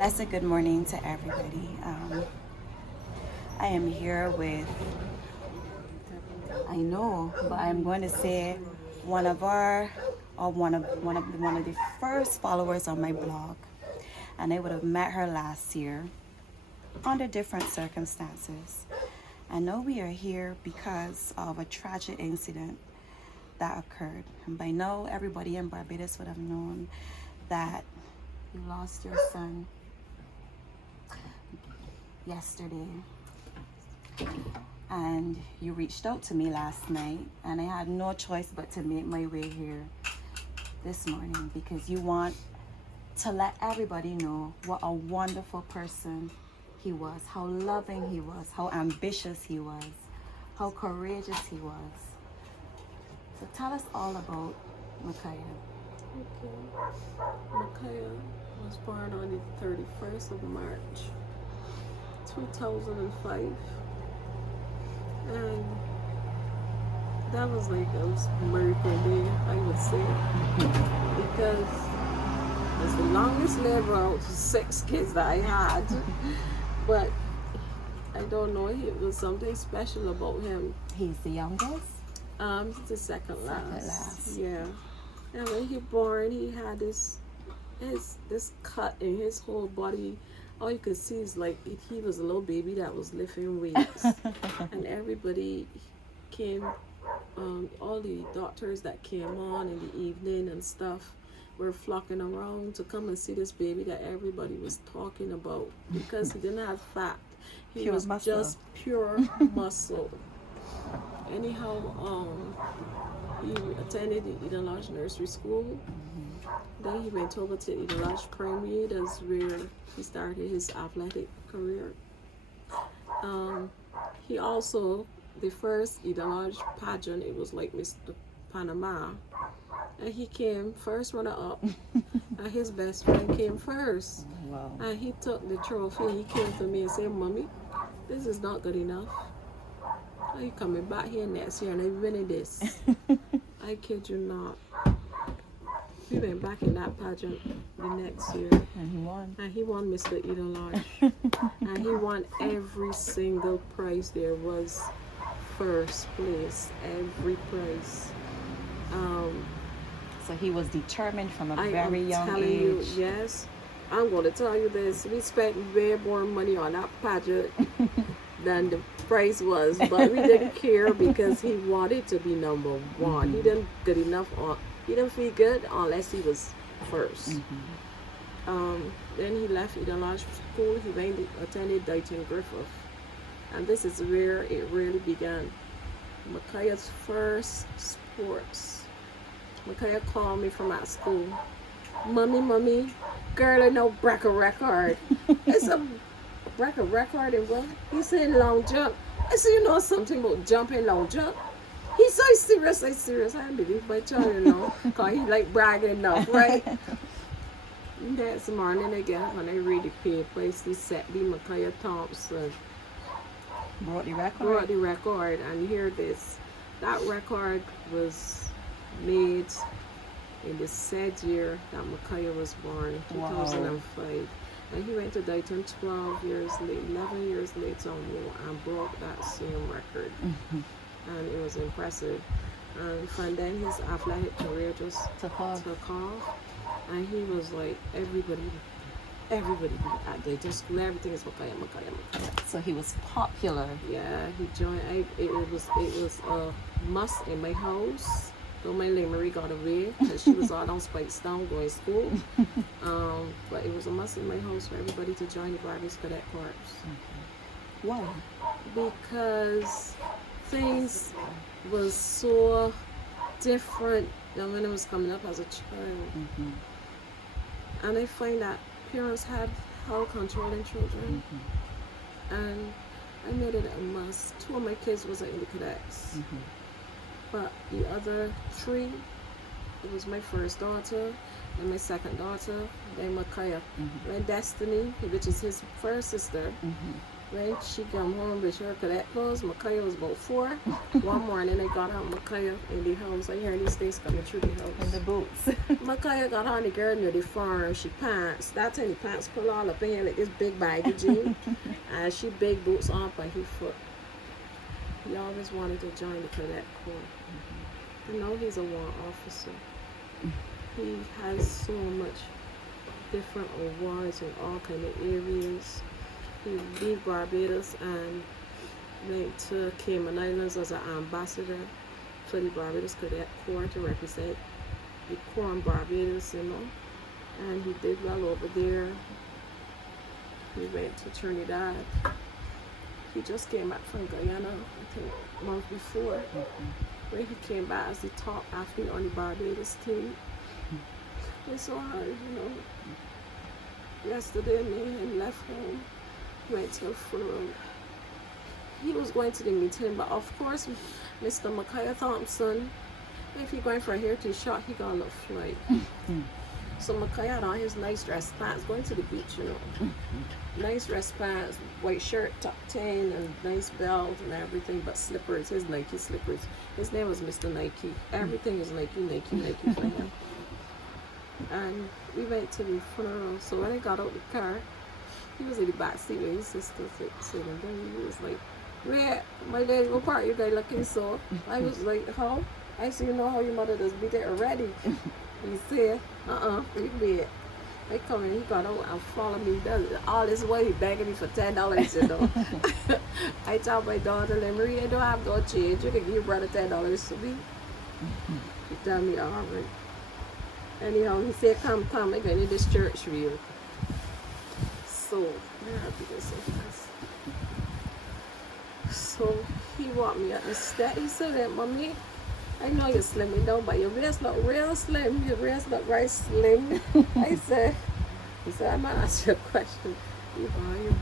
Blessed good morning to everybody. I am here with, I know, but I'm going to say one of the first followers on my blog, and I would have met her last year under different circumstances. I know we are here because of a tragic incident that occurred, and by now everybody in Barbados would have known that you lost your son yesterday, and you reached out to me last night, and I had no choice but to make my way here this morning because you want to let everybody know what a wonderful person he was, how loving he was, how ambitious he was, how courageous he was. So tell us all about Michyah. Okay. Michyah was born on the 31st of March, 2005. And that was like a miracle day, I would say. Because it's the longest lived out of 6 kids that I had. But I don't know, it was something special about him. He's the youngest? He's the second last. Yeah. And when he born, he had this cut in his whole body. All you could see is like he was a little baby that was lifting weights. And everybody came, all the doctors that came on in the evening and stuff were flocking around to come and see this baby that everybody was talking about because he didn't have fat. He Pure was muscle. just pure muscle. Anyhow, he attended the Eden Lodge Nursery School. Then he went over to Eden Lodge Primary. That's where he started his athletic career. He also, the first Eden Lodge pageant, it was like Miss Panama. And he came first runner-up. And his best friend came first. Wow. And he took the trophy. He came to me and said, "Mommy, this is not good enough. Are you coming back here next year and I'm winning this?" I kid you not. We went back in that pageant the next year. And he won. And he won Mr. Eden Lodge. And he won every single prize there was. First place, every prize. So he was determined from a I very am young telling age. you, yes. I'm going to tell you this. We spent way more money on that pageant than the price was, but we didn't care because he wanted to be number one. He didn't get enough on. He didn't feel good unless he was first. Then he left Eden Lodge School. He went attended Dighton Griffith, and this is where it really began. Michyah's first sports. Michyah called me from at school. Mommy, girl, I know break a record. I said, break a record and what? He said long jump. I said, you know something about jumping long jump? He said, I serious. I don't believe my child, you know, because he like bragging enough, right? Next morning again, when I read the paper, I see Michyah Thompson Brought the record. brought the record, and hear this. That record was made in the said year that Michyah was born, 2005. And he went to Dighton 11 years later and broke that same record. And it was impressive. And from then his athletic career just Took off. And he was like, everybody at Dighton school, everything is Michyah. So he was popular. Yeah, he joined. It was a must in my house. Though my lady Marie got away because she was all on Spikes Down going to school. But it was a must in my house for everybody to join the BARBADOS Cadet Corp. Why? Because things was so different than when I was coming up as a child. And I find that parents had how controlling children. And I made it a must. 2 of my kids was in the cadets. But the other 3, it was my first daughter, and my second daughter, then Michyah. Then Destiny, which is his first sister, When she come home with her cadet clothes, Michyah was about 4. One morning I got out Michyah in the house. I hear these things coming through the house. In the boots. Michyah got on the girl near the farm. She pants. That time the pants pull all up in here like this big baggy jean. And she big boots on by his foot. He always wanted to join the cadet corps. You know he's a war officer. He has so much different awards in all kind of areas. He left Barbados and went to Cayman Islands as an ambassador for the Barbados Cadet Corp to represent the Corps in Barbados, you know. And he did well over there. He went to Trinidad. He just came back from Guyana, I think, a month before. When he came back as the top athlete on the Barbados team. It's so hard, you know. Yesterday, me and him left home. Went to a funeral. He was going to the meeting, but of course, Mr. Michyah Thompson, if he's going for a heritage shot, he got a little flight. So Michyah had on his nice dress pants, going to the beach, you know. Nice dress pants, white shirt, tucked in, and nice belt and everything, but slippers, his Nike slippers. His name was Mr. Nike. Everything is Nike, Nike, Nike for him. And we went to the funeral. So when I got out the car, he was in the back seat with his sister sitting there. He was like, "Where, my lady, what part you guys looking so?" I was like, "How?" I said, "You know how your mother does be there already." He said, "You be it." I come in, he got out and followed me. All this way, he begging me for $10, you know. I told my daughter, "Marie, I don't have no change. You can give your brother $10 to me." He told me, "All right." Anyhow, he said, come, I'm going to this church for you. So, where have to go so fast? So, he walked me up the step. He said, "Mommy, I know you're slimming down, but your waist look real slim. Your waist look right slim." He said, "I'm going to ask you a question. You buy your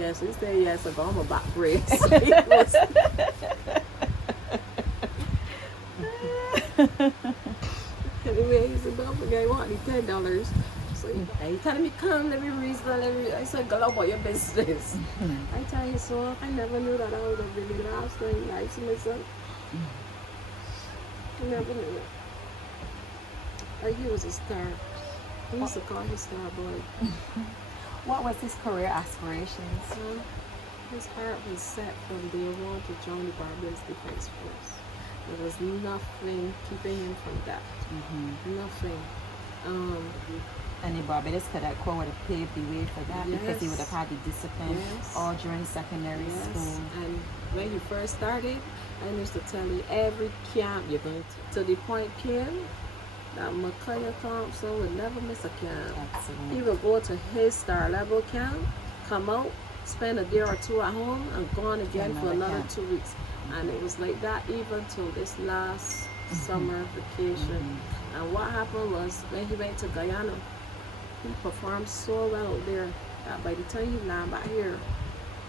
Yes." He said, "Yes, I got my back brace." Anyway, he said, "Don't forget, I want the $10. So he telling me, "Come, let me reason, I said, "Go about your business." I tell you, so I never knew that I would have been the last thing in life to myself. I never knew it. Like, he was a star. We used to call him Star Boy. What was his career aspirations? His heart was set from day one to join the BARBADOS Defence Force. There was nothing keeping him from that. Nothing. And the Barbados Cadet Corp would have paved the way for that because he would have had the discipline all during secondary school. And when you first started, I used to tell you every camp you're going to the point came that Michyah Thompson would never miss a camp. Excellent. He would go to his star level camp, come out, spend a day or two at home, and go on again for another 2 weeks. And it was like that even till this last summer vacation. And what happened was when he went to Guyana, he performed so well out there that by the time he landed back here,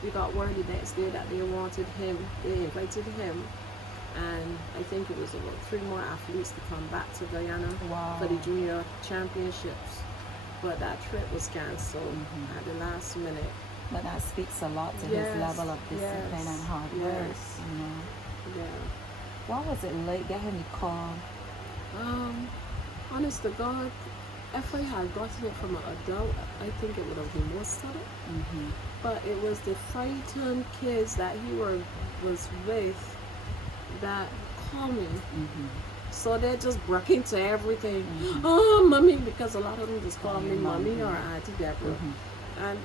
we got word the next day that they wanted him, they invited him, and I think it was about 3 more athletes to come back to Guyana for the junior championships. But that trip was cancelled at the last minute. But that speaks a lot to his level of discipline and hard work. You know? Yeah. What was it like getting the call? Honest to God, if I had gotten it from an adult, I think it would have been more subtle. But it was the frightened kids that he was with that called me. So they just broke into everything. "Oh, Mommy," because a lot of them just call me Mommy or Auntie Deborah. And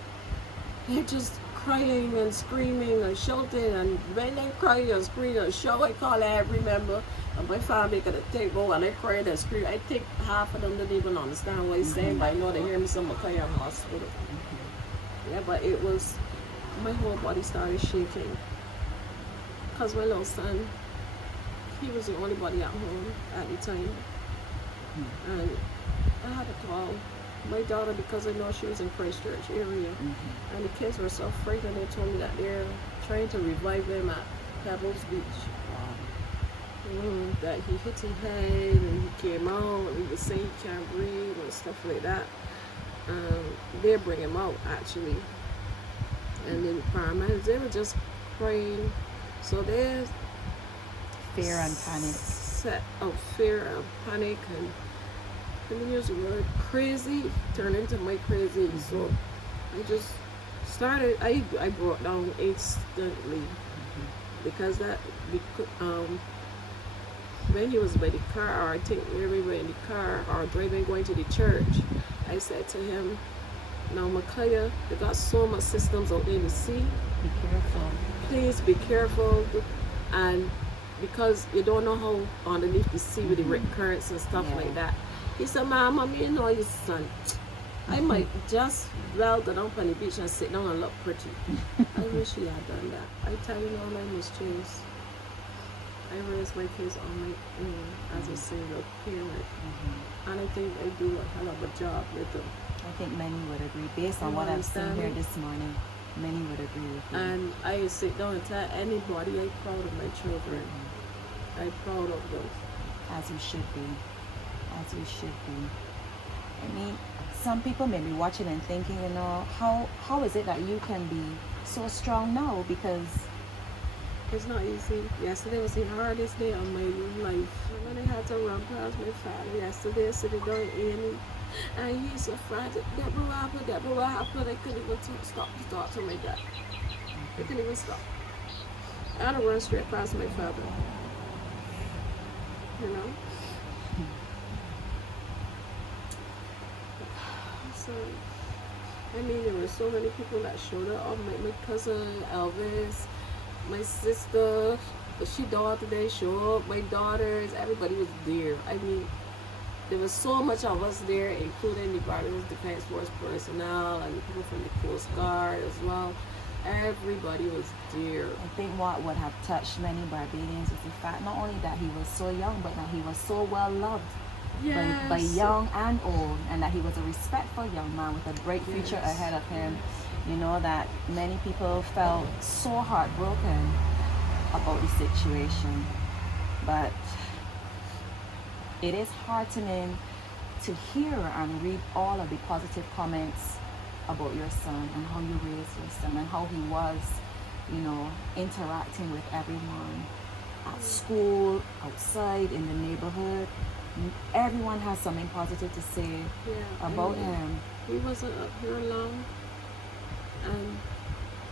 they're just crying and screaming and shouting, and when they cry and scream and shout, I call every member of my family at the table, and they cry and scream. I think half of them didn't even understand what he's saying, but I know they hear me some Michyah in hospital. Yeah, but it was, my whole body started shaking. Because my little son, he was the only body at home at the time. And I had to call my daughter because I know she was in Christchurch area. And the kids were so frightened. They told me that they're trying to revive him at Pebbles Beach. That he hit his head and he came out and he was saying he can't breathe and stuff like that. They bring him out actually. And then paramedics, they were just crying. So there's Fear and panic. set of fear and panic, and let me use the word crazy turned into my crazy. So I just started. I broke down instantly because when he was by the car, or I think we were in the car or driving going to the church, I said to him, "Now, Michyah, they got so much systems out there to see. Be careful. Please be careful, and because you don't know how underneath the sea with the rip currents and stuff Yeah. like that." He said, "Mama, you know your son. I might just well go down on the beach and sit down and look pretty." I wish he had done that. I tell you, no, my mistakes. I raised my kids on my own as a single parent, and I think I do a hell of a job with them. I think many would agree. Based on You what I've seen understand here me? this morning, many would agree with you. And I sit down and tell anybody I'm proud of my children. I'm proud of them. As you should be. As you should be. I mean, some people may be watching and thinking, you know, how is it that you can be so strong now? Because it's not easy. Yesterday was the hardest day of my life. When I had to run past my father yesterday, sitting down in and he's so frantic. Deborah, what happened? I couldn't even stop to talk to my dad. I couldn't even stop. I had to run straight past my father. You know? So, I mean, there were so many people that showed up. My cousin Elvis, my sister, she daughter today showed up. My daughters, everybody was there. I mean, there was so much of us there, including the BARBADOS Defence Force personnel and the people from the Coast Guard as well. Everybody was there. I think what would have touched many Barbadians was the fact not only that he was so young, but that he was so well loved by young and old, and that he was a respectful young man with a bright future ahead of him. You know, that many people felt so heartbroken about the situation. But it is heartening to hear and read all of the positive comments about your son and how you raised your son and how he was, you know, interacting with everyone at school, outside, in the neighborhood. Everyone has something positive to say about him. He wasn't up here long, and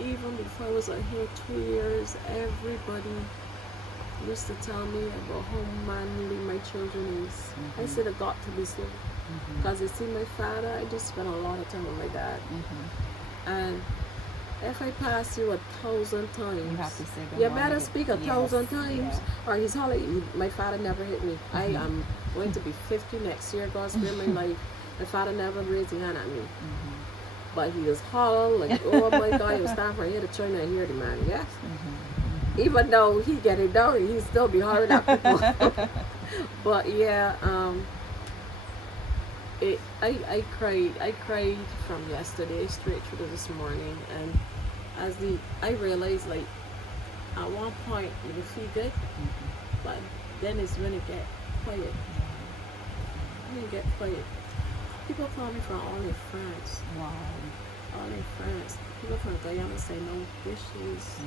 even before I was up here 2 years, everybody used to tell me about how manly my children is. I said it got to be so. Because you see, my father, I just spent a lot of time with my dad. And if I pass you 1,000 times, You have to say good you morning. better speak 1,000 times, or he's hollering. My father never hit me. I am going to be 50 next year, God spare my life. My father never raised his hand at me. But he was hollering like, oh my God, he was standing from here to China and here the man, yes? Even though he get it down, he still be hollering at people. But yeah, I cried from yesterday straight through to this morning, and I realized, like, at one point you feel good, but then it's when it get quiet. When it get quiet, people call me from all in France. Wow. All in France. People from Guyana say no dishes.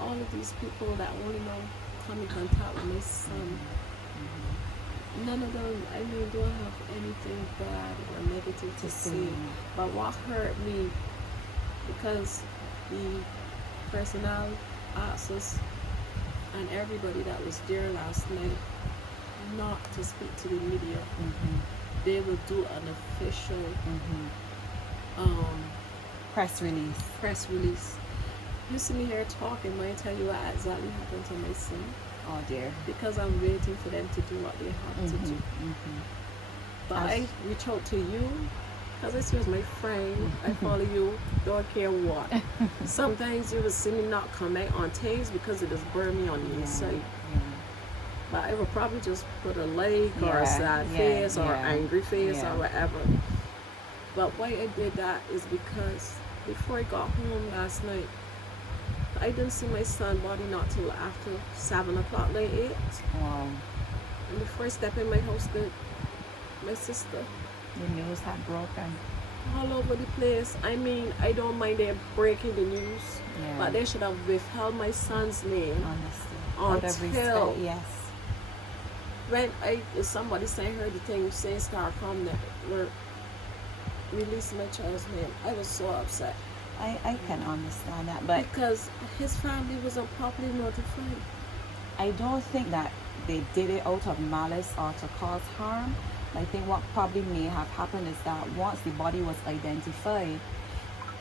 All of these people that only know come in contact with my son. None of them, I mean, don't have anything bad or negative to say. But what hurt me, because the personnel asked us and everybody that was there last night not to speak to the media. They would do an official Press release. You see me here talking, when I tell you what exactly happened to my son. Oh dear. Because I'm waiting for them to do what they have to do. But I reach out to you, because this was my friend. I follow you, don't care what. Sometimes you will see me not comment on things because it just burn me on the inside. But I would probably just put a like or a sad face or angry face or whatever. But why I did that is because before I got home last night, I didn't see my son body not till after 7 o'clock, like 8. Wow. And before I step in my house, my sister. The news had broken. all over the place. I mean, I don't mind them breaking the news, Yeah. but they should have withheld my son's name Honestly. Out of until respect, yes. when somebody sent her the thing saying Star come that release my child's name. I was so upset I can understand that, but because his family wasn't properly notified. I don't think that they did it out of malice or to cause harm. I think what probably may have happened is that once the body was identified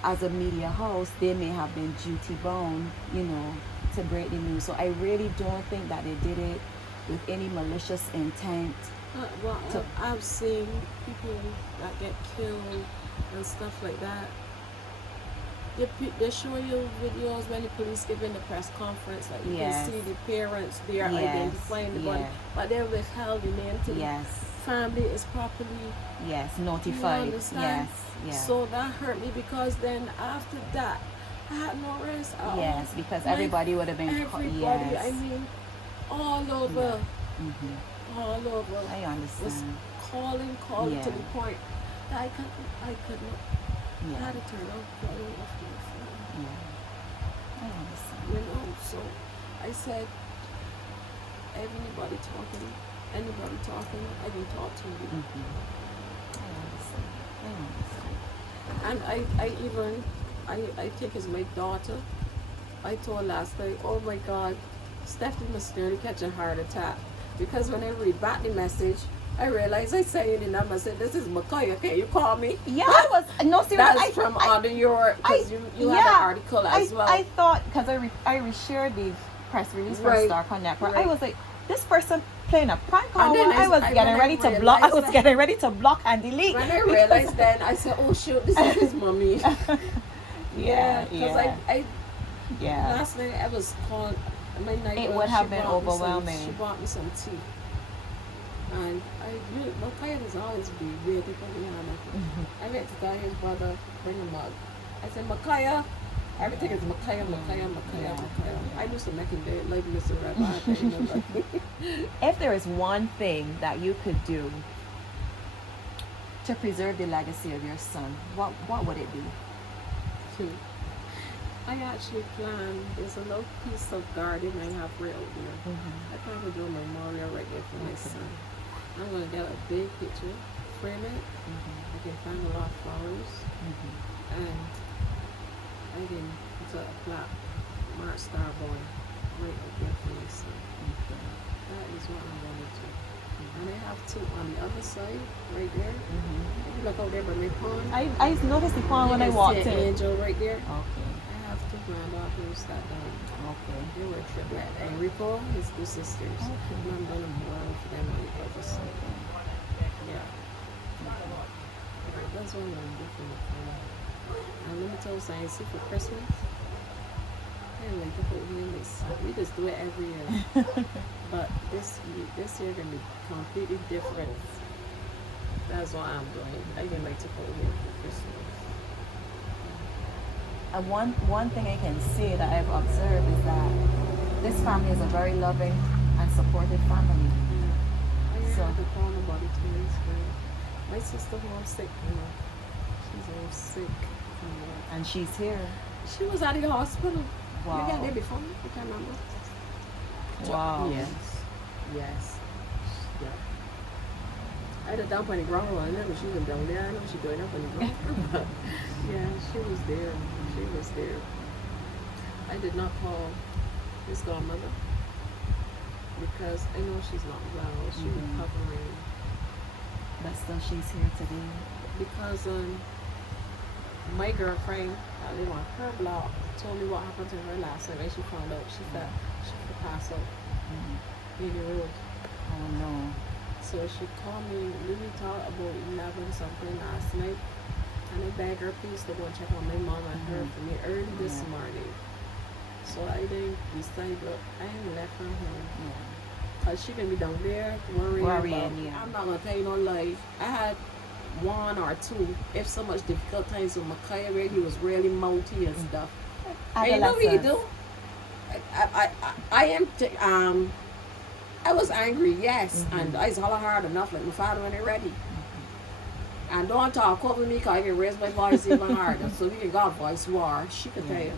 as a media house, they may have been duty bound, to break the news. So I really don't think that they did it with any malicious intent. I've seen people that get killed and stuff like that. They show you videos when the police giving the press conference, like you Yes. can see the parents there Yes. identifying the body, Yeah. but they withheld the name till Yes. the family is properly. Yes, You notified. understand? Yes, yeah. So that hurt me because then after that, I had no rest at all. Yes, because My- everybody would have been Everybody, yes. I mean, all over, Mhm. all over. I Was understand. calling Yeah. to the point that I could not. I Yeah. had to turn off the phone. Yeah. I understand. So I said, anybody talking, I can talk to you. Mhm. I understand. And I think it's my daughter. I told last night, oh my God, Stephanie must nearly catch a heart attack. Because when I read back the message, I realized I said in the number, I said, this is Michyah, can you call me? Yeah, I was no serious. That's from under your, because you have an article as well. I thought, because I reshared the press release from Right, Star Connect, where I right. was like, this person playing a prank And on then I was getting ready to block. I was realized getting ready to block and delete. When I realized then, I said, oh shoot, this is his mommy. Yeah, Because I yeah. last night I was called, my neighbor, It would have she been bought me overwhelming. she bought me some tea. And Michyah has always been waiting for me. I went to tell his brother, bring a mug. I said, Michyah, everything is Michyah. I knew some making day, like Mr. Rabbi. If there is one thing that you could do to preserve the legacy of your son, what would it be? I actually planned, there's a little piece of garden I have right out there. I plan to do a memorial right there for my son. I'm going to get a big picture, frame it. I can find a lot of flowers. And I can put a plaque, Mark Starboy, right up there for my son. That is what I'm going to do. And I have two on the other side, right there. If you look out there by my pond. I noticed the pond when I walked see an in. angel right there. Okay. I have two granddaughters that Okay. they were triplet. And Rico, his two sisters. Okay. And I'm gonna borrow for them on the other side. Yeah. That's what I'm gonna do for my family. And let me tell you something, see for Christmas, I like to put me in this. We just do it every year. But this year gonna be completely different. That's what I'm doing. I can like to put me for Christmas. And one thing I can say that I've observed is that this family is a very loving and supportive family. I So- had to call nobody to this, but my sister who was sick, she's all sick. And she's here. She was out of the hospital. Wow. You got there before me? I can't remember. Wow. Yes. Yeah. I had a dump on the ground. I never she was down there. I know she going up on the ground. But yeah, she was there. I did not call his godmother because I know she's not well. She's recovering. But still she's here today. Because my girlfriend that live on her block told me what happened to her last night when she found out she felt she could pass out in the road. Oh no. So she called me, we talked about 11 something last night, and I begged her please to go check on my mom and her for me early this morning. So I then decided, look, I ain't left her home. Cause she can be down there worrying about, Yeah. I'm not gonna tell you no lie. I had one or two, if so much difficult times with Michyah where he was really mouthy and stuff. And you know what he do? I was angry, yes, and I was all hard enough like my father when they're ready. And don't talk over me because I can raise my voice even harder. So we can go voice war. She could tell you.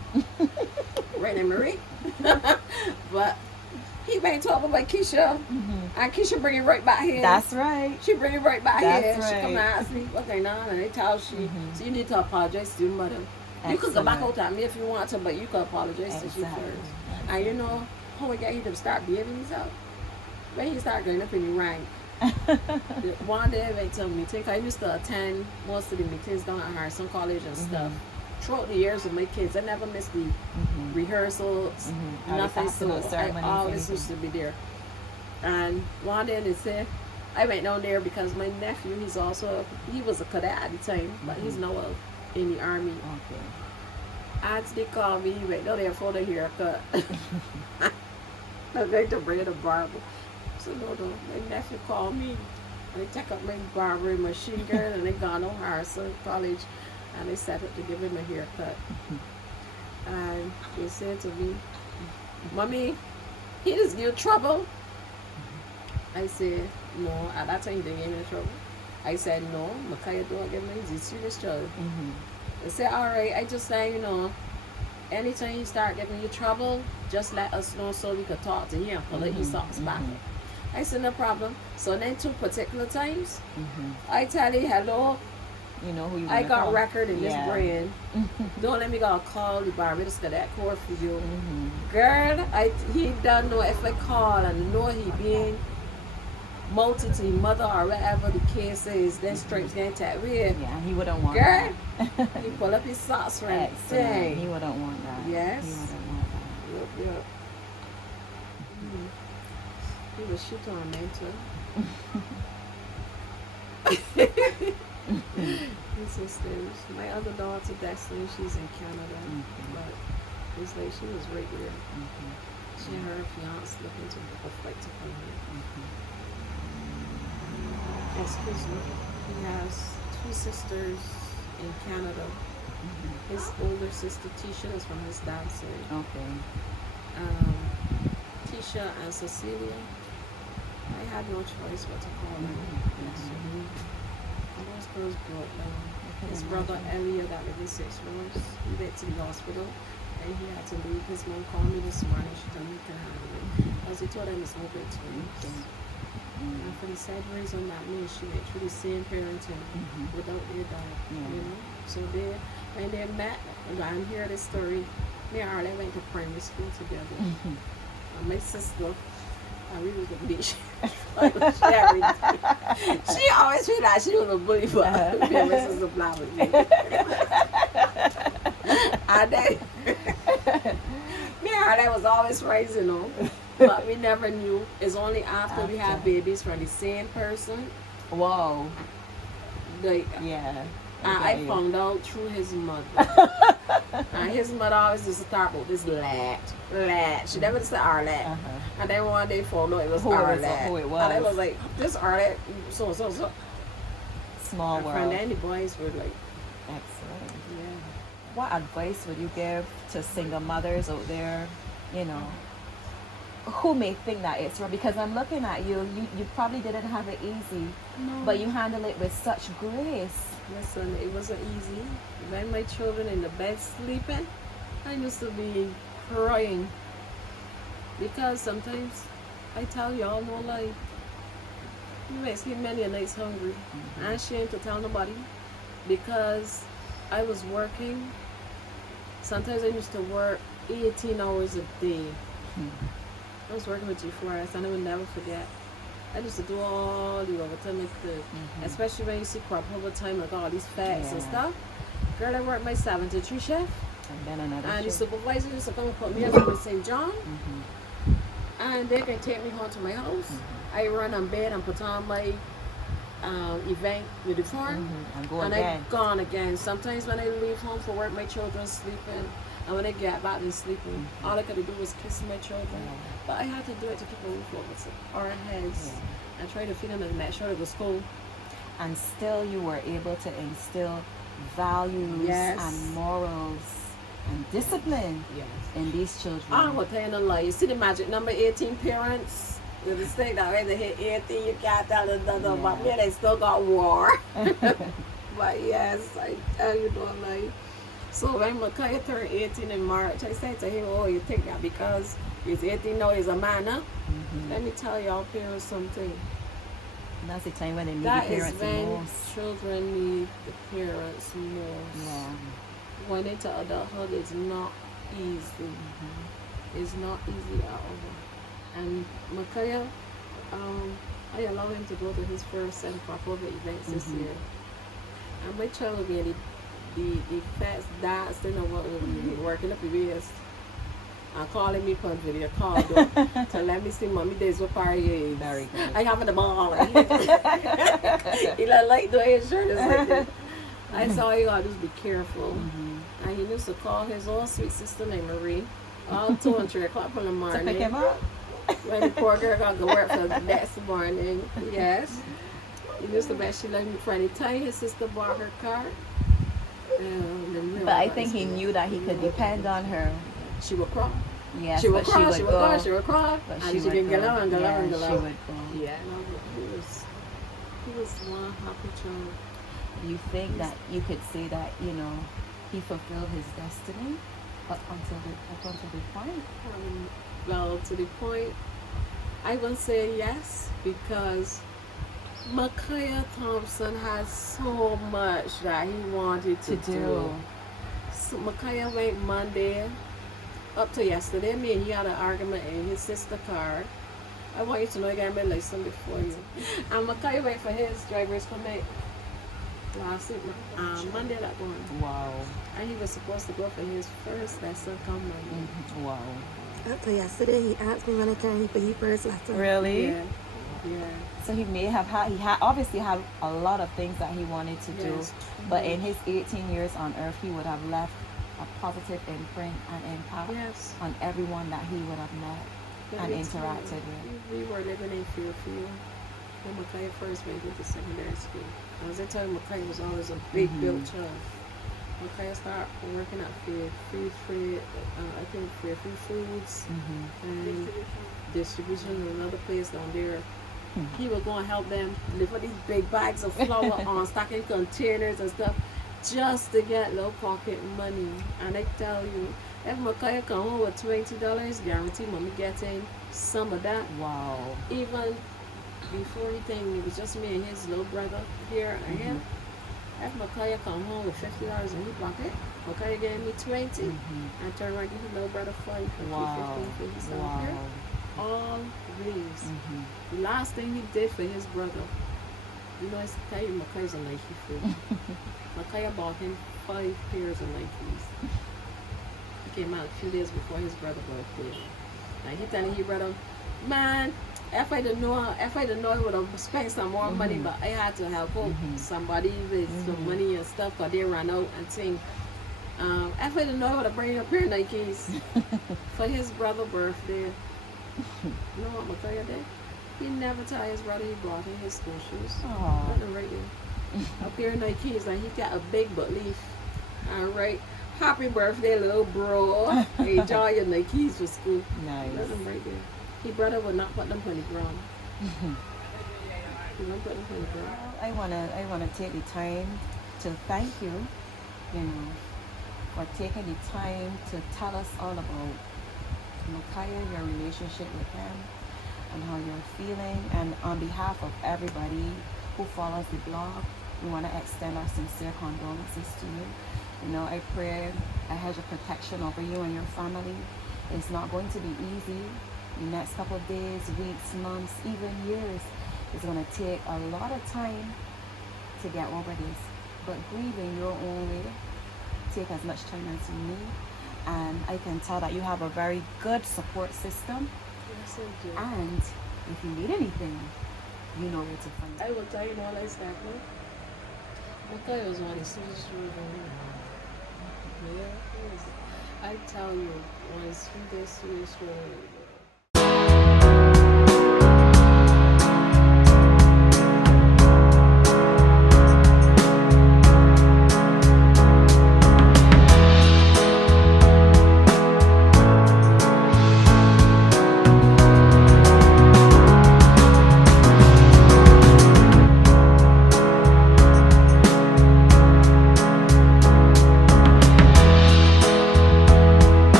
Right now, Marie. But he been talking about Keisha. And Keisha bring it right back here. That's right. She bring it right back That's here. right. She come and ask me what's going on, and they tell she. So you need to apologize to your mother. You could go back out at me if you want to, but you could apologize to she first. And you know how we get him to start behaving himself? When he start going up in the rank. One day they told me, I used to attend most of the meetings down at Harrison College and stuff. Throughout the years with my kids, I never missed the rehearsals, nothing. So I always used to be there. And one day they said, I went down there because my nephew, he was a cadet at the time, but he's now in the army. Okay. As they called me, he went down there for the haircut. I'm going to bring the barber. So no, my nephew called me. They took up my barber and machine gun and they gone to Harrison College and they set up to give him a haircut. And he said to me, Mommy, he just give you trouble. I said, no, at that time he didn't give me trouble. I said, no, Michyah don't give me the serious trouble. They said, all right, I just say, you know, anytime he start giving you trouble, just let us know so we could talk to him, pull his socks back. I said, no problem. So then 2 particular times, I tell you, hello, you know who you I got call. record in this brand. Don't let me go call the BARBADOS Cadet Corp for you. Girl, he don't know if I call and know he being multi to his mother or whatever the case is, then stripes getting tapped with. Yeah, he wouldn't want Girl, that. he pull up his socks right there. He wouldn't want that. Yes. He wouldn't want that. Yep. He was shit on mental. His sisters. My other daughter, Destiny, she's in Canada. But it's like she was right there. She and her fiance looking to a flight to come here. Excuse me. He has 2 sisters in Canada. His older sister, Tisha, is from his dad's side. Okay. Tisha and Cecilia. I had no choice but to call them. Those girls broke down. His brother Elliot that lived in 6 rooms. He went to the hospital and he had to leave. His mom called me this morning. She told me he couldn't handle it because he told him it's over twins. And for the sad reason that means she went through the same parenting without their dad. You know? So when they met, and I hear this story, me and Arlene went to primary school together. And my sister, and we was the bitch. She always feel like she was a bully for her. Me and my sister fly with me. And then, me and Arlene was always raising them. But we never knew. It's only after we had babies from the same person. Whoa. Like, yeah. And I found out through his mother. And his mother always used to talk about this lad. She never said Arlette. And then one day found out it was Arlette. Who it was. And I was like, this Arlette, so. Small and world. from then the boys were like, excellent. yeah. What advice would you give to single mothers out there, you know, who may think that it's wrong? Because I'm looking at you probably didn't have it easy, but you handle it with such grace. Listen, it wasn't easy. When my children in the bed sleeping, I used to be crying. Because sometimes, I tell y'all no lie, you may sleep many a nights hungry. I'm ashamed to tell nobody. Because I was working, sometimes I used to work 18 hours a day. I was working with G4S and I would never forget. I used to do all the overtime I could, especially when you see crop overtime, like all these facts and stuff. Girl, I worked my 7 to 3 shift. And then another And the shift. supervisor used to come and put me up in St. John. And they can take me home to my house. I run on bed and put on my event uniform. And go and again. I gone again. Sometimes when I leave home for work, my children sleeping. And when I get back, they're sleeping. All I could do was kiss my children. But I had to do it to keep a roof over our heads. And try to feed them and make sure it was cool. And still you were able to instill values and morals and discipline in these children. I'm going to tell you no lie. You see the magic number 18 parents? The mistake that when they hit 18, you can't tell another about me. They still got war. But yes, I tell you, don't lie. So when Michyah turned 18 in March, I said to him, oh, you think that because he's 18 now, he's a man, huh? Let me tell y'all parents something. That's the time when they need That the is parents the when most. children need the parents most. Yeah. When into adulthood, it's not easy. It's not easy at all. And Michyah, I allowed him to go to his first St. Papa events this year. And my child again, the fast dance, you know what we working up the years. And calling me on video call to let me see mommy days with party. Very good. I have the ball. He like the way his shirt is like this. I saw you gotta just be careful. And he used to call his old sweet sister named Marie. All 2 and 3 o'clock in the morning. To pick him up? When the poor girl got to work for the next morning. Yes. He used to bet she let me Friday time his sister bought her car. But I think he knew that he could depend on her. She would cry. Yes, She would but cry, she would go. she would cry. But And she she would can go. get on, get on, get She on. would go. Yeah, no, he was one happy child. Do you think that you could say that, you know, he fulfilled his destiny up until the point? Well, to the point, I will say yes, because Michyah Thompson has so much that he wanted to do. So Michyah went Monday up to yesterday. Me and he had an argument in his sister's car. I want you to know I got my license before you. And Michyah went for his driver's permit last week, Monday that one. Wow. And he was supposed to go for his first lesson come Monday. Wow. Up to yesterday, he asked me when I came for his first lesson. Really? Yeah. Yeah. So he may have had, obviously had a lot of things that he wanted to do, Yes. but in his 18 years on earth, he would have left a positive imprint and impact Yes. on everyone that he would have met and interacted with. We were living in Fairfield when Michyah first went to secondary school. As I tell you, Michyah was always a big built child. Michyah started working at Fairfield Foods and distribution in another place down there. He was going to help them deliver these big bags of flour on stocking containers and stuff just to get low pocket money. And I tell you, if Michyah come home with $20, guarantee mommy getting some of that. Wow. Even before he came, it was just me and his little brother here and him. If Michyah come home with $50 in his pocket, Michyah gave me 20 and turned around and give his little brother 5 for Wow. 15 for himself Wow. here. All these. The last thing he did for his brother, you know, I tell you, Michyah's a Nike freak. Michyah bought him 5 pairs of Nikes. He came out a few days before his brother birthday. And he telling his brother, man, if I didn't know, I would have spent some more money, but I had to help out somebody with some money and stuff because they ran out and things. If I didn't know, I would have brought a pair of Nikes for his brother's birthday. You know what Michyah did? He never told his brother he bought him his school shoes. Aww. Let him right there. A pair of Nikes, and he got a big butt leaf. All right. Happy birthday, little bro. Enjoy your Nikes for school. Nice. Let him right there. His brother would not put them on the ground. He won't put them on the ground. I wanna take the time to thank you, you know, for taking the time to tell us all about Michyah, your relationship with him, and how you're feeling. And on behalf of everybody who follows the blog, we want to extend our sincere condolences to you. You know, I pray a hedge of protection over you and your family. It's not going to be easy. The next couple of days, weeks, months, even years, it's going to take a lot of time to get over this. But grieving your own way, take as much time as you need. And I can tell that you have a very good support system. Yes, I do. And if you need anything, you know where to find I it. will tell you more like that. Michyah was one of the sweetest children. Yeah, he was. I tell you, one of the sweetest children.